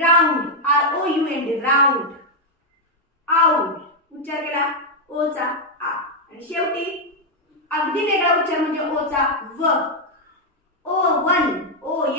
Round, ROUND, round. Out उच्चार केला Ocha आ. आणि शेवटी अगदी वेगळा उच्चार म्हणजे ओचा व. ओ वन, ओ